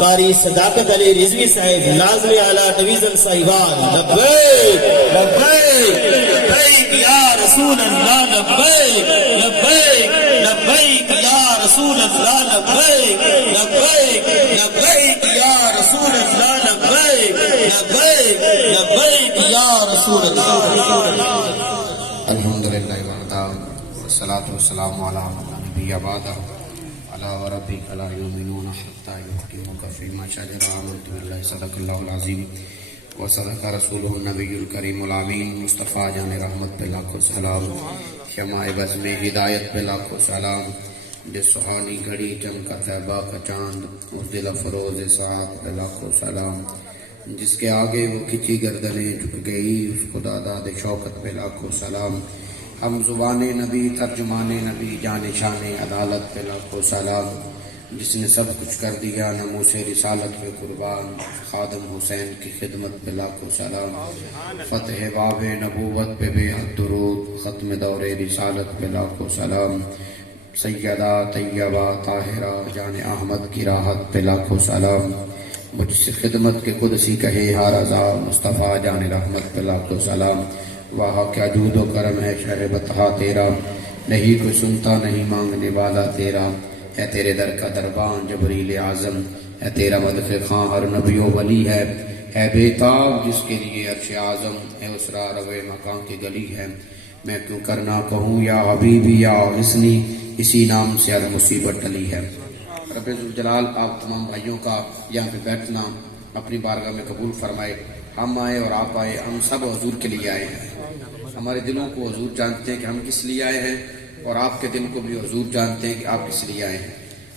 قاری صداقت علی رضوی صاحب ناظم اعلیٰ ڈویژن صاحبان لبیک لبیک لبیک یا رسول اللہ لبیک لبیک لبیک یا رسول اللہ لبیک لبیک لبیک یا رسول اللہ لبیک لبیک لبیک یا رسول اللہ. الحمدللہ وحدہ والصلاة والسلام علی من لا نبی بعدہ الا وربک لا یؤمنون حتی یحکموک فیما شجر آمنت باللہ صدق اللہ العظیم وصدق رسولہ النبی الکریم الامین. مصطفیٰ جان رحمت پہ لاکھوں سلام، شمع بزم ہدایت پہ لاکھوں سلام. جس سہانی گھڑی چمکا طیبہ کا چاند اس دل افروز ساعت پہ لاکھوں سلام. جس کے آگے وہ کھچی گردنیں جھک گئی اس خدا داد شوکت پہ لاکھوں سلام. ہم زبان نبی ترجمان نبی جان شان عدالت پہ لاکھوں سلام. جس نے سب کچھ کر دیا ناموس رسالت پہ قربان، خادم حسین کی خدمت پہ لاکھوں سلام. فتح باب نبوت پہ بے حد درود، ختم دور رسالت پہ لاکھوں سلام. سیدہ طیبہ طاہرہ جان احمد کی راحت پہ لاکھوں سلام. مجھ سے خدمت کے قدسی کہے ہا رضا مصطفیٰ جان رحمت پہ لاکھوں سلام. واہ کیا جود و کرم ہے شہر بطحا تیرا، نہیں کوئی سنتا نہیں مانگنے والا تیرا. ہے تیرے در کا دربان جبریل اعظم، ہے تیرا مدح خاں ہر نبی و ولی ہے. ہے بیتاب جس کے لیے عرش اعظم، ہے اسرا روے مکان کی گلی ہے. میں کیوں کرنا کہوں یا حبیبی یا حسنی، اسی نام سے ہر مصیبت ٹلی ہے. رب ذوالجلال آپ تمام بھائیوں کا یہاں پہ بیٹھنا اپنی بارگاہ میں قبول فرمائے. ہم آئے اور آپ آئے، ہم سب حضور کے لیے آئے ہیں. ہمارے دلوں کو حضور جانتے ہیں کہ ہم کس لیے آئے ہیں، اور آپ کے دل کو بھی حضور جانتے ہیں کہ آپ کس لیے آئے ہیں.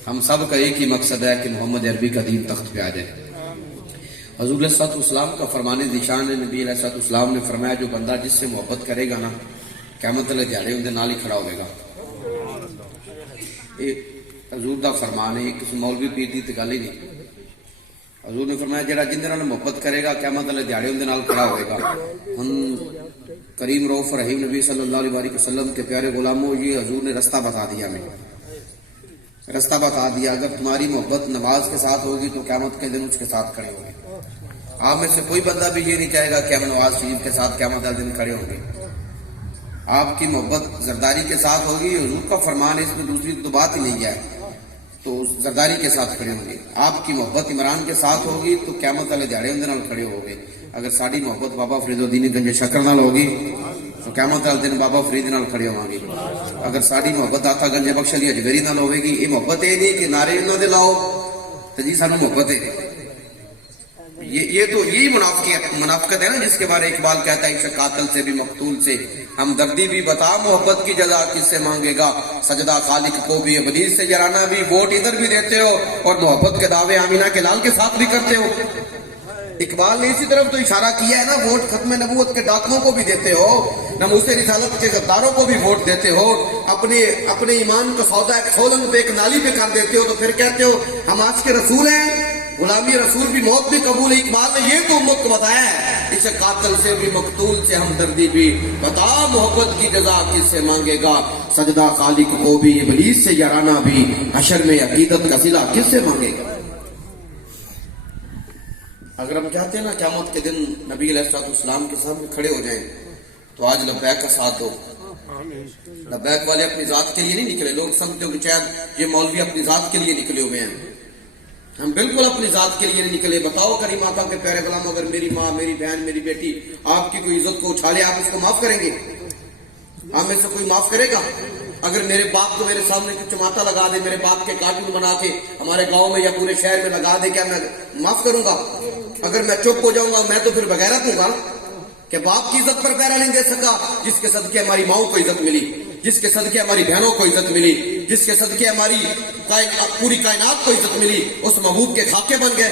ہم سب کا ایک ہی مقصد ہے کہ محمد عربی کا دین تخت پہ آ جائے. حضور علیہ الصلوۃ والسلام کا فرمان ذیشان ہے. نبی علیہ الصلوۃ والسلام نے فرمایا جو بندہ جس سے محبت کرے گا نا، قیامت والے دیہڑے اندر نال ہی کھڑا ہوئے گا. حضور دا فرمان ہے، کسی مولوی پیر دی تے گل ہی نہیں. حضور نے فرمایا جڑا جن نال محبت کرے گا قیامت والے دیہڑے اندر نال کھڑا ہوئے گا. ہم کریم رؤوف رحیم نبی صلی اللہ علیہ وسلم کے پیارے غلاموں، یہ حضور نے رستہ بتا دیا. ہمیں رستہ بتا دیا. اگر تمہاری محبت نماز کے ساتھ ہوگی تو قیامت کے دن اس کے ساتھ کھڑے ہوگے. آپ میں سے کوئی بندہ بھی یہ نہیں کہے گا کہ ہم نواز شریف کے ساتھ قیامت والے دن کھڑے ہوں گے. آپ کی محبت زرداری کے ساتھ ہوگی. حضور کا فرمان ہے، اس میں دوسری تو بات ہی نہیں ہے. تو زرداری کے ساتھ کھڑے ہوں گے. آپ کی محبت عمران کے ساتھ ہوگی تو قیامت والے دیہڑے اندر نال کھڑے ہو گے. اگر ساری محبت بابا فرید الدین گنج شکر نال ہوگی تو قیامت والے دن بابا فرید نال کھڑے ہوں گے. اگر ساری محبت آقا گنج بخش علی اجمیری نال ہوے گی. یہ محبت یہ نہیں کہ نعرے انہوں دے لاؤ تو جی سانو محبت ہے. یہ تو یہی منافقت ہے نا جس کے بارے اقبال کہتا ہے کہ قاتل سے بھی مقتول سے ہمدردی بھی بتا، محبت کی جزا کس سے مانگے گا. سجدہ خالق کو بھی ابلیس سے جرانا بھی، ووٹ ادھر بھی دیتے ہو اور محبت کے دعوے آمینہ کے لال کے ساتھ بھی کرتے ہو. اقبال نے اسی طرف تو اشارہ کیا ہے نا، ووٹ ختم نبوت کے ڈاکوؤں کو بھی دیتے ہو، ناموس رسالت کے غداروں کو بھی ووٹ دیتے ہو، اپنے ایمان کا سودا ایک سولنگ پہ ایک نالی پہ کر دیتے ہو، تو پھر کہتے ہو ہم آج کے رسول ہیں. غلامی رسول بھی موت بھی قبول ہے. اقبال نے یہ تو امت کو بتایا ہے، اسے قاتل سے بھی مقتول سے ہمدردی بھی بتا، محبت کی جزا کس سے مانگے گا. سجدہ خالق کو بھی ابلیس سے یارانہ بھی، حشر میں عقیدت کا صلہ کس سے مانگے گا. اگر ہم چاہتے ہیں نا قیامت کے دن نبی علیہ الصلوۃ والسلام کے سامنے کھڑے ہو جائیں تو آج لبیک کا ساتھ دو. لبیک والے اپنی ذات کے لیے نہیں نکلے. لوگ سمجھتے ہو کہ شاید یہ مولوی اپنی ذات کے لیے نکلے ہوئے ہیں. ہم بالکل اپنی ذات کے لیے نہیں نکلے. بتاؤ کریم آقا کے پیارے غلام، اگر میری ماں، میری بہن، میری بیٹی آپ کی کوئی عزت کو اچھالے، آپ اس کو معاف کریں گے؟ آپ میں سے کوئی معاف کرے گا؟ اگر میرے باپ کو میرے سامنے کچھ چماٹا لگا دے، میرے باپ کے کارٹون بنا کے ہمارے گاؤں میں یا پورے شہر میں لگا دے، کیا میں معاف کروں گا؟ اگر میں چپ ہو جاؤں گا میں تو پھر بغیرت ہوں گا کہ باپ کی عزت پر پیرا نہیں دے سکا. جس کے صدقے ہماری ماؤں کو عزت ملی، جس کے صدقے ہماری بہنوں کو عزت ملی، جس کے صدقے ہماری پوری کائنات کو عزت ملی، اس محبوب کے خاکے بن گئے.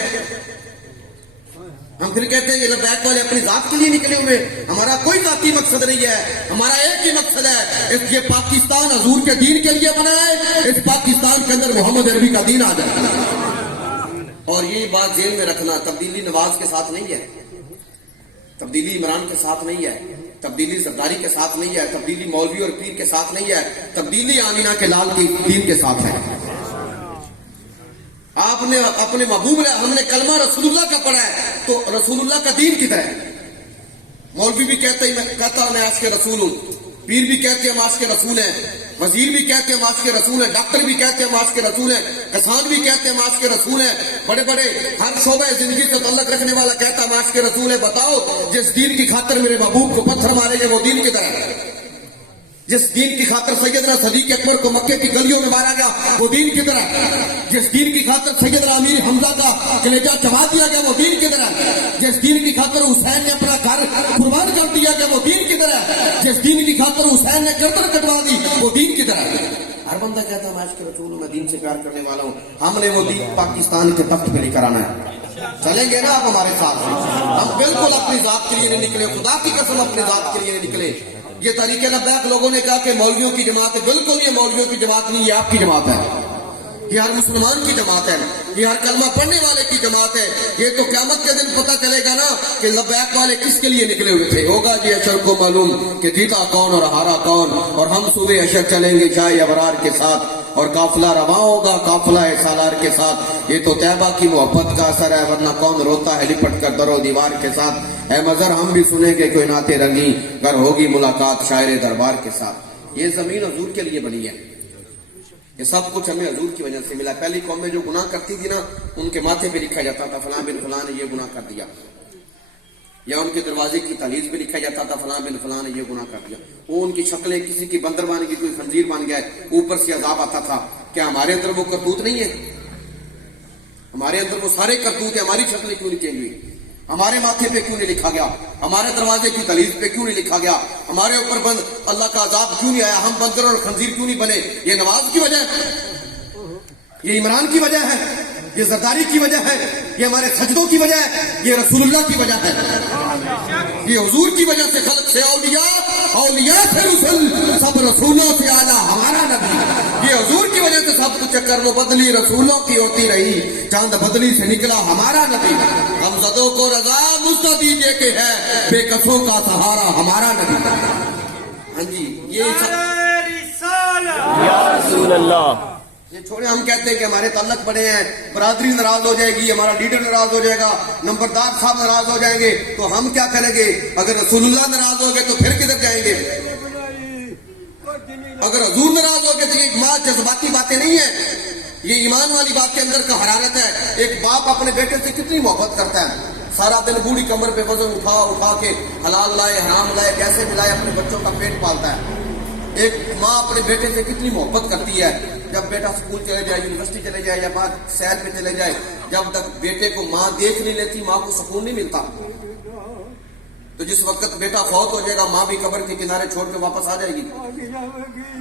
ہم پھر کہتے ہیں یہ لبیک والے اپنی ذات کے لیے نکلے ہوئے. ہمارا کوئی ذاتی مقصد نہیں ہے، ہمارا ایک ہی مقصد ہے، یہ پاکستان حضور کے دین کے لیے بنا ہے. اس پاکستان کے اندر محمد عربی کا دین آ جائے. اور یہ بات ذہن میں رکھنا، تبدیلی نواز کے ساتھ نہیں ہے، تبدیلی عمران کے ساتھ نہیں ہے، تبدیلی زرداری کے ساتھ نہیں ہے، تبدیلی مولوی اور پیر کے ساتھ نہیں ہے، تبدیلی آمینہ کے لال کی دین کے ساتھ ہے. آپ نے اپنے محبوب نے ہم نے کلمہ رسول اللہ کا پڑھا ہے تو رسول اللہ کا دین کدھر ہے؟ مولوی بھی کہتے ہیں میں کہتا ہوں میں عاشق رسول ہوں، پیر بھی کہتے ہیں ہم عاشق رسول ہیں، وزیر بھی کہتے ہیں ہم عاشق رسول ہیں، ڈاکٹر بھی کہتے ہیں ہم عاشق رسول ہیں، کسان بھی کہتے ہیں ہم عاشق رسول ہیں، بڑے بڑے ہر شعبہ زندگی سے تعلق رکھنے والا کہتا ہے ہم عاشق رسول ہیں۔ بتاؤ جس دین کی خاطر میرے محبوب کو پتھر مارے گئے وہ دین کدھر ہے؟ جس دین کی خاطر سیدنا صدیق اکبر کو مکے کی گلیوں میں مارا گیا وہ دین کدھر ہے؟ جس دین کی خاطر سیدنا امیر حمزہ کا کلیجہ چبا دیا گیا وہ دین کدھر ہے؟ جس دین کی خاطر حسین نے اپنا گھر قربان کر دیا گیا وہ دین کدھر ہے؟ جس دین کی خاطر حسین نے گردن کٹوا دی وہ دین کدھر ہے؟ ہر بندہ کہتا ہے میں عاشق رسول ہوں، میں دین سے پیار کرنے والا ہوں۔ ہم نے وہ دین پاکستان کے تخت پہ لے کر آنا ہے۔ چلیں گے نا آپ ہمارے ساتھ؟ ہم بالکل اپنی ذات کے لیے نہیں نکلے، خدا کی قسم اپنی ذات کے لیے نہیں نکلے۔ یہ تحریک لبیک لوگوں نے کہا کہ مولویوں کی جماعت ہے، بالکل یہ مولویوں کی جماعت نہیں، یہ آپ کی جماعت ہے، یہ ہر مسلمان کی جماعت ہے، یہ ہر کلمہ پڑھنے والے کی جماعت ہے۔ یہ تو قیامت کے دن پتہ چلے گا نا کہ لبیک والے کس کے لیے نکلے ہوئے تھے۔ ہوگا جی اشر کو معلوم کہ جیتا کون اور ہارا کون، اور ہم صبح اشر چلیں گے جائے ابرار کے ساتھ، اور قافلہ رواں ہوگا قافلہ سالار کے ساتھ۔ یہ تو طیبہ کی محبت کا اثر ہے، ورنہ کون روتا ہے لپٹ کر در و دیوار کے ساتھ۔ اے مظہر ہم بھی سنیں گے کوئی نعت رنگی، گر ہوگی ملاقات شاعر دربار کے ساتھ۔ یہ زمین حضور کے لیے بنی ہے، یہ سب کچھ ہمیں حضور کی وجہ سے ملا۔ پہلی قومیں جو گناہ کرتی تھی نا ان کے ماتھے پہ لکھا جاتا تھا فلاں بن فلاں نے یہ گناہ کر دیا، یا ان کے دروازے کی تحلیز پہ لکھا جاتا تھا فلاں بن فلاں نے یہ گناہ کر دیا۔ وہ ان کی شکلیں کسی کی بندر بن گئی، کوئی خنزیر بن گیا، اوپر سے عذاب آتا تھا۔ کیا ہمارے اندر وہ کرتوت نہیں ہے؟ ہمارے اندر وہ سارے کرتوت ہیں، ہماری شکلیں کیوں نہیں چینج ہوئی؟ ہمارے ماتھے پہ کیوں نہیں لکھا گیا؟ ہمارے دروازے کی تحلیز پہ کیوں نہیں لکھا گیا؟ ہمارے اوپر بند اللہ کا عذاب کیوں نہیں آیا؟ ہم بندر اور خنزیر کیوں نہیں بنے؟ یہ نواز کی وجہ ہے، یہ عمران کی وجہ ہے، یہ زرداری کی وجہ ہے، یہ ہمارے سجدوں کی وجہ ہے، یہ رسول اللہ کی وجہ ہے، یہ حضور کی وجہ سے خلق سے اولیاء، اولیاء سے رسول، سب رسولوں سے اعلیٰ ہمارا نبی۔ یہ حضور کی وجہ سے سب کچھ چکر و بدلی رسولوں کی ہوتی رہی، چاند بدلی سے نکلا ہمارا نبی۔ ہم زدوں کو رضا مجھ دیجیے کہ ہے بے کسوں کا سہارا ہمارا نبی۔ ہاں جی یہ رسول اللہ، یہ چھوڑے، ہم کہتے ہیں کہ ہمارے تعلق بڑے ہیں، برادری ناراض ہو جائے گی، ہمارا لیڈر ناراض ہو جائے گا، نمبردار صاحب ناراض ہو جائیں گے تو ہم کیا کریں گے؟ اگر رسول اللہ ناراض ہو گئے تو پھر کدھر جائیں گے؟ اگر حضور ناراض ہو گئے تو یہ ماں جذباتی باتیں نہیں ہیں، یہ ایمان والی بات کے اندر کا حرارت ہے۔ ایک باپ اپنے بیٹے سے کتنی محبت کرتا ہے، سارا دن بوڑھی کمر پہ وزن اٹھا اٹھا کے حلال لائے حرام لائے کیسے ملائے اپنے بچوں کا پیٹ پالتا ہے۔ ایک ماں اپنے بیٹے سے کتنی محبت کرتی ہے، جب بیٹا اسکول چلے جائے، یونیورسٹی چلے جائے یا بعد سیر پہ چلے جائے، جب تک بیٹے کو ماں دیکھ نہیں لیتی ماں کو سکون نہیں ملتا۔ تو جس وقت بیٹا فوت ہو جائے گا ماں بھی قبر کے کنارے چھوڑ کے واپس آ جائے گی،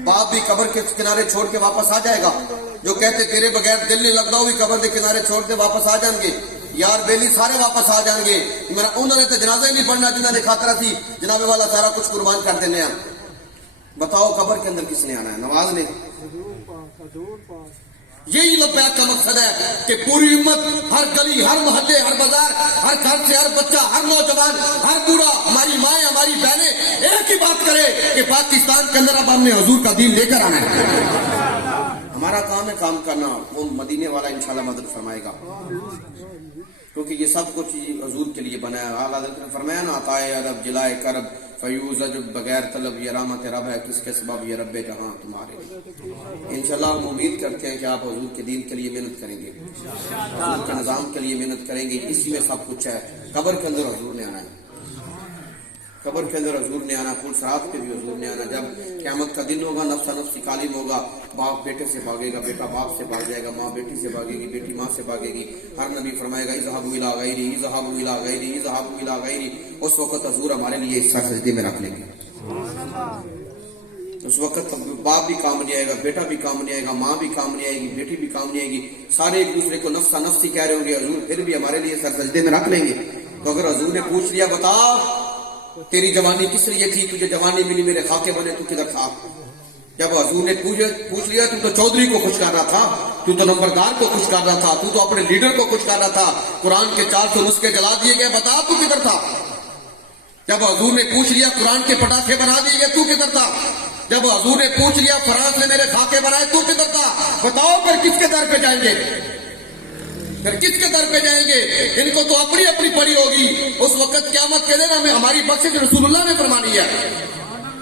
باپ بھی قبر کے کنارے چھوڑ کے واپس آ جائے گا۔ جو کہتے تیرے بغیر دل نہیں لگتا وہ بھی قبر کے کنارے چھوڑ کے واپس آ جائیں گے، یار بیلی سارے واپس آ جائیں گے۔ انہوں نے تو جنازہ ہی نہیں پڑھنا جنہوں نے خاطرہ تھی جناب والا سارا کچھ قربان کر دینے ہیں۔ بتاؤ قبر کے اندر کس نے آنا ہے؟ نواز نے۔ یہی لبیک کا مقصد ہے کہ پوری امت، ہر گلی، ہر محلے، ہر بازار، ہر گھر سے ہر بچہ، ہر نوجوان، ہر بوڑھا، ہماری مائیں، ہماری بہنیں ایک ہی بات کرے کہ پاکستان کے اندر اب ہم نے حضور کا دین لے کر آنا ہے۔ ہمارا کام ہے کام کرنا، وہ مدینے والا انشاءاللہ مدد فرمائے گا، کیونکہ یہ سب کچھ حضور کے لیے بنا ہے۔ اعلیٰ حضرت نے فرمایا نا عطائے ادب جلائے کرب فیوز عجب بغیر طلب یہ رحمت رب ہے کس کے سبب یہ رب جہاں تمہارے لیے۔ انشاءاللہ ہم امید کرتے ہیں کہ آپ حضور کے دین کے لیے محنت کریں گے، حضور کے نظام کے لیے محنت کریں گے، اسی میں سب کچھ ہے۔ قبر کے اندر حضور نے آنا ہے، قبر کے اندر حضور نے آنا، پل صراط پہ بھی حضور نے آنا۔ جب قیامت کا دن ہوگا نفس نفس کی عالم ہوگا، باپ بیٹے سے بھاگے گا، بیٹا باپ سے بھاگ جائے گا، ماں بیٹی سے بھاگے گی، بیٹی ماں سے بھاگے گی۔ ہر نبی فرمائے گا اذهبوا الى غیری، اذهبوا الى غیری، اذهبوا الى غیری۔ اس وقت حضور ہمارے لیے حصہ سجدے میں رکھ لیں گے۔ اس وقت باپ بھی کام نہیں آئے گا، بیٹا بھی کام نہیں آئے گا، ماں بھی کام نہیں آئے گی، بیٹی بھی کام نہیں آئے گی، سارے ایک دوسرے کو نفسا نفسی کہہ رہے ہوں گے، حضور پھر بھی ہمارے لیے سر سجدے میں رکھ لیں گے۔ تو اگر حضور نے پوچھ لیا بتا تیری جوانی کس لیے تھی، تجھے جوانی ملی میرے خاکے بنے، تو کدھر تھا؟ جب حضور نے پوچھ لیا تو چودھری کو خوش کر رہا تھا، تو نمبردار کو خوش کر رہا تھا، تو اپنے لیڈر کو خوش کر رہا تھا، قرآن کے 400 نسخے جلا دیے گئے، بتا تو کدھر تھا؟ جب حضور نے پوچھ لیا قرآن کے پٹاخے بنا دیے گئے، تو کدھر تھا؟ جب حضور نے پوچھ لیا فرانس نے میرے خاکے بنائے، تو کدھر تھا؟ بتاؤ پھر کس کے در پہ جائیں گے؟ پھر کس کے در پہ جائیں گے؟ ان کو تو اپنی اپنی پڑی ہوگی. اس وقت قیامت کے دن ہمیں ہماری بخشش رسول اللہ نے فرمانی ہے,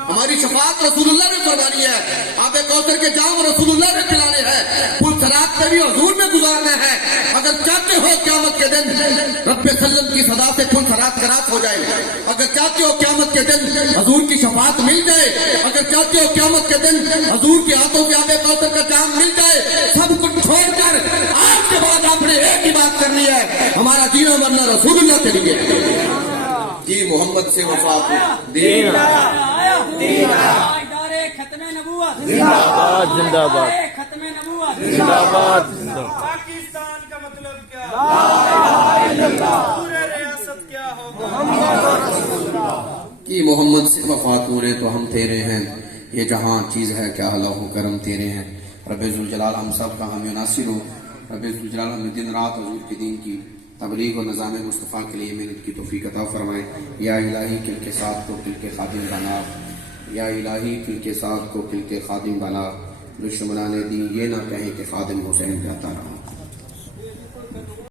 ہماری شفاعت رسول اللہ نے فرمانی ہے, آب کوثر کے جام رسول اللہ نے پلانے ہیں, پل صراط پہ بھی حضور نے گزارنا ہے. اگر چاہتے ہو قیامت کے دن رب سلم کی صدا سے پل صراط کراط ہو جائے, اگر چاہتے ہو قیامت کے دن حضور کی شفاعت مل جائے, اگر چاہتے ہو قیامت کے دن حضور کے ہاتھوں سے آب کوثر کا جام مل جائے, سب کچھ چھوڑ کر آج کے بعد آپ نے ایک ہی بات کرنی ہے, ہمارا جینا مرنا رسول اللہ کے لیے. جی محمد سے وفات دین ختم نبوت زندہ باد ختم نبوت زندہ باد. پاکستان کا مطلب کیا؟ پورے ریاست کیا ہوگا؟ کہ محمد سے وفات ہو رہے تو ہم تیرے ہیں, یہ جہاں چیز ہے کیا اللہ و کرم تیرے ہیں. رب ذوالجلال ہم سب کا ہم ناصر ہو. رب ذوالجلال ہمیں دن رات حضور کے دین کی تبلیغ و نظام مصطفیٰ کے لیے محنت کی توفیق عطا فرمائے. یا الہی کل کے ساتھ کو کل کے خادم بنا, یا الہی کل کے ساتھ کو کل کے خادم بنا. دشمنان دین یہ نہ کہیں کہ خادم حسین جاتا رہا.